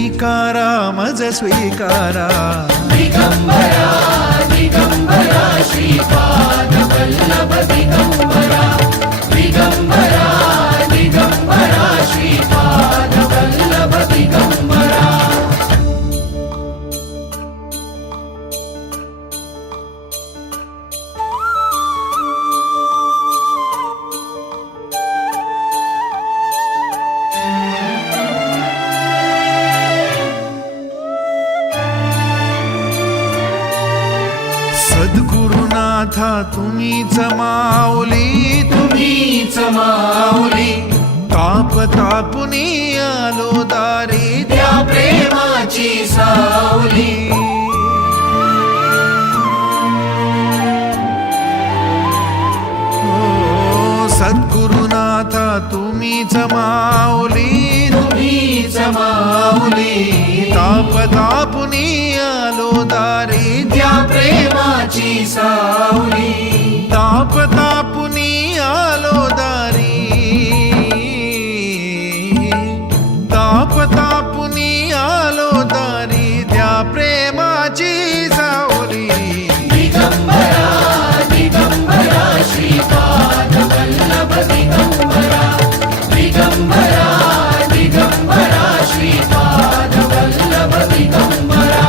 स्वीकारा मज स्वीकारा दिगंबरा दिगंबरा श्रीपाद वल्लभ दिगंबरा दिगंबरा दिगंबरा श्रीपाद वल्लभ दिगंबरा सद्गुरुनाथा तुम्हीच माऊली तुम्हीच माऊली ताप तापुनी आलो दारी त्या प्रेमाची सावली सद्गुरुनाथा तुम्हीच माऊली तुम्हीच माऊली ताप तापुनी आलो दारी त्या प्रेमाची सावली ताप तापुनी आलो दारी ताप तापुनी आलो दारी त्या प्रेमाची सावली दिगंबरा दिगंबरा श्रीपाद वल्लभ दिगंबरा दिगंबरा दिगंबरा श्रीपाद वल्लभ दिगंबरा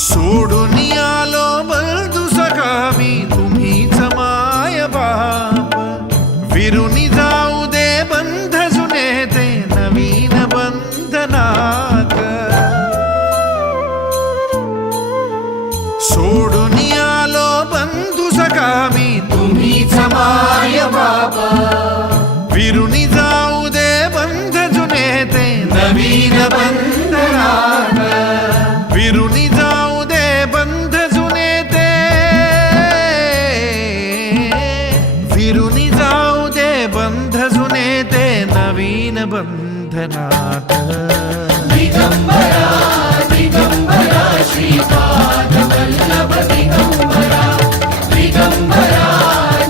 सोडून आलो बंधू सखा मी तुम्हीच माय बाप विरुनी जाऊ दे बंध जुने ते नवीन बंधनात सोडून आलो बंधू सखा मी तुम्हीच माय बाबा विरुनी जाऊ दे बंध जुने ते नवीन बंधनात विरुनी जाऊ दे बंध जुने ते विरुनी जाऊ दे बंध जुने ते नवीन बंधनात दिगंबरा दिगंबरा श्रीपाद वल्लभ दिगंबरा दिगंबरा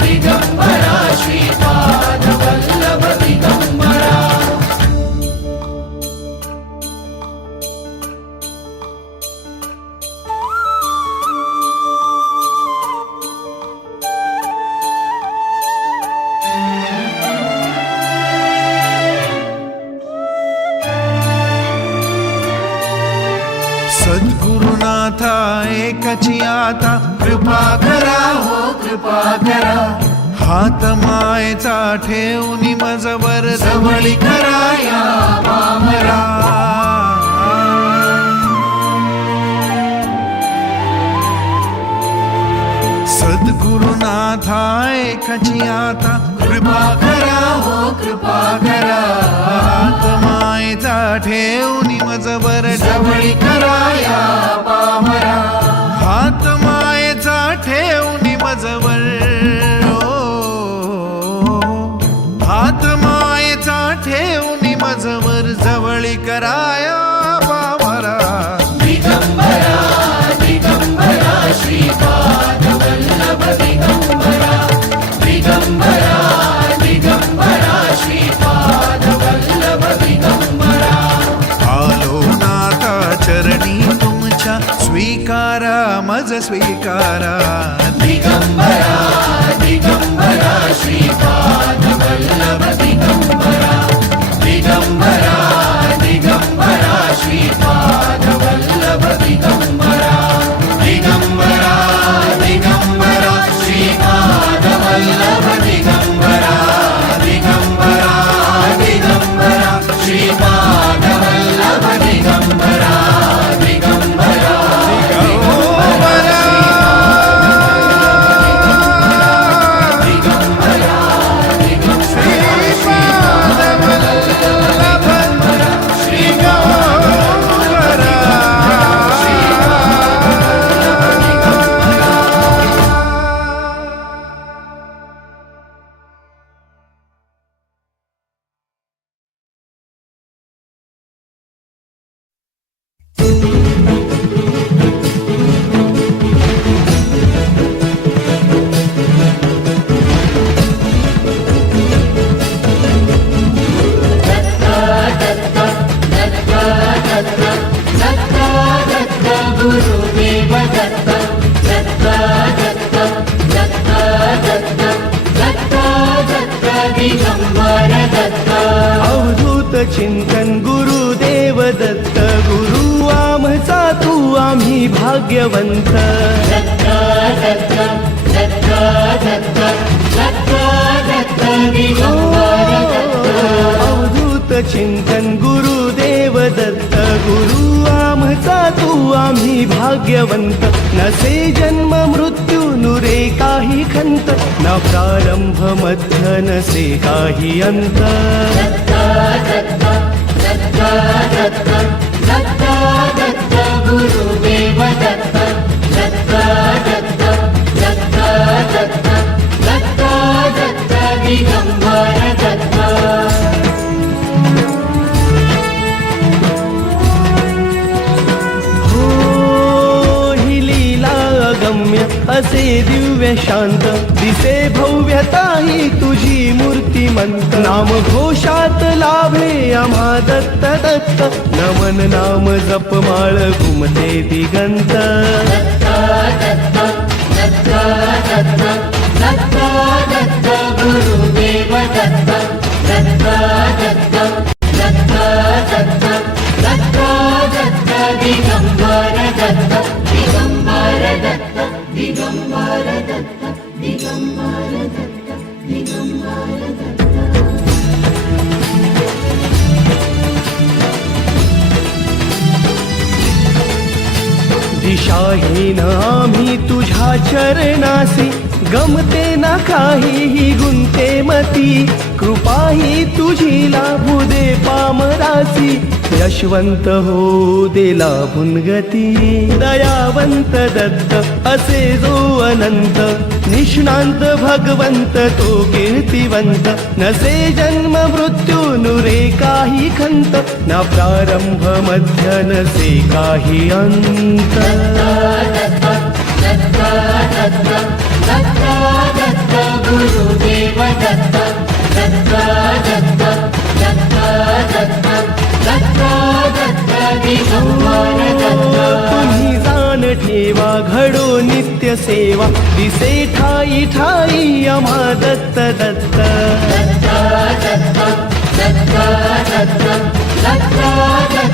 दिगंबरा श्रीपाद वल्लभ दिगंबरा सद्गुरुनाथा एकची आता कृपा करा हो कृपा करा हात मायेचा ठेवून मजवर जवळी करा या पामरा सद्गुरुनाथा एकची आता कृपा करा हो कृपा करा हात मायेचा ठेवून मजवर जवळी करा या पामरा हात मायेचा ठेवून मजवर हात मायेचा ठेवून मजवर जवळी कराया बाबरा दिगंबरा दिगंबरा श्रीपाद वल्लभ दिगंबरा दिगंबरा दिगंबरा श्रीपाद वल्लभ दिगंबरा आलो नाथा चरणी तुमच्या स्वीकारा मज स्वीकारा दिगंबरा दिगंबरा श्रीपाद वल्लभ दिगंबरा दिगंबरा दिगंबरा श्रीपाद वल्लभ दिगंबरा दिगंबरा दिगंबरा श्रीपाद वल्लभ दिगंबरा दिगंबरा दिगंबरा श्रीपाद वल्लभ दिगंबरा दिगंबरा श्रीपाद वल्लभ गुरुदेव दत्त दत्त दत्त दत्त दत्त दत्त दत्त दिगंबर दत्त अवधूत चिंतन गुरुदेव दत्त गुरु आमचा तू आम्ही भाग्यवंत दत्त दत्त दत्त दत्त दत्त दत्त दिगंबर दत्त अवधूत चिंतन गुरुदेव दत्त गुरु आमचा तू आम्ही भाग्यवंत नसे जन्म मृत्यू नुरे काही खंत ना प्रारंभ मध्य नसे काही अंत दत्त दत्त दत्त दत्त दत्त दत्त गुरुदेव दत्त दत्त दत्त दत्त दत्त दत्त दत्त दिगंबर दत्त अगम्य असे दिव्य शांत दिसे भव्यता ही तुझी मूर्तिमंत नाम घोषात लाभे आम्हा दत्त दत्त नमन नाम जपमाळ घुमते दिगंत दत्त दत्त दत्त दत्त दत्त दत्त गुरुदेव दत्त दत्त दत्त दत्त दत्त दत्त दत्त दिगंबर दत्त दिगंबर दत्त दिगंबर दत्त दिगंबर दत्त दिगंबर दत्त दिशाहीन आम्ही तुझ्या चरणासी गमते ना काहीही गुंते मती कृपाही तुझी लाभू दे पामरासी यशवंत हो दे लाभून गती दयावंत दत्त असे जो अनंत निष्णांत भगवंत तो कीर्तिवंत नसे जन्म मृत्यू नुरे काही खंत ना प्रारंभ मध्य नसे काही अंत दत्त दत्त दत्त दत्त दत्त गुरुदेव दत्त दत्त दत्त दत्त दत्त दत्त दत्त दिगंबर दत्त तुम्ही जाण ठेवा घडो नित्य सेवा दिसे ठाई ठाई आम्हा दत्त दत्त दत्त दत्त दत्त दत्त दत्त दत्त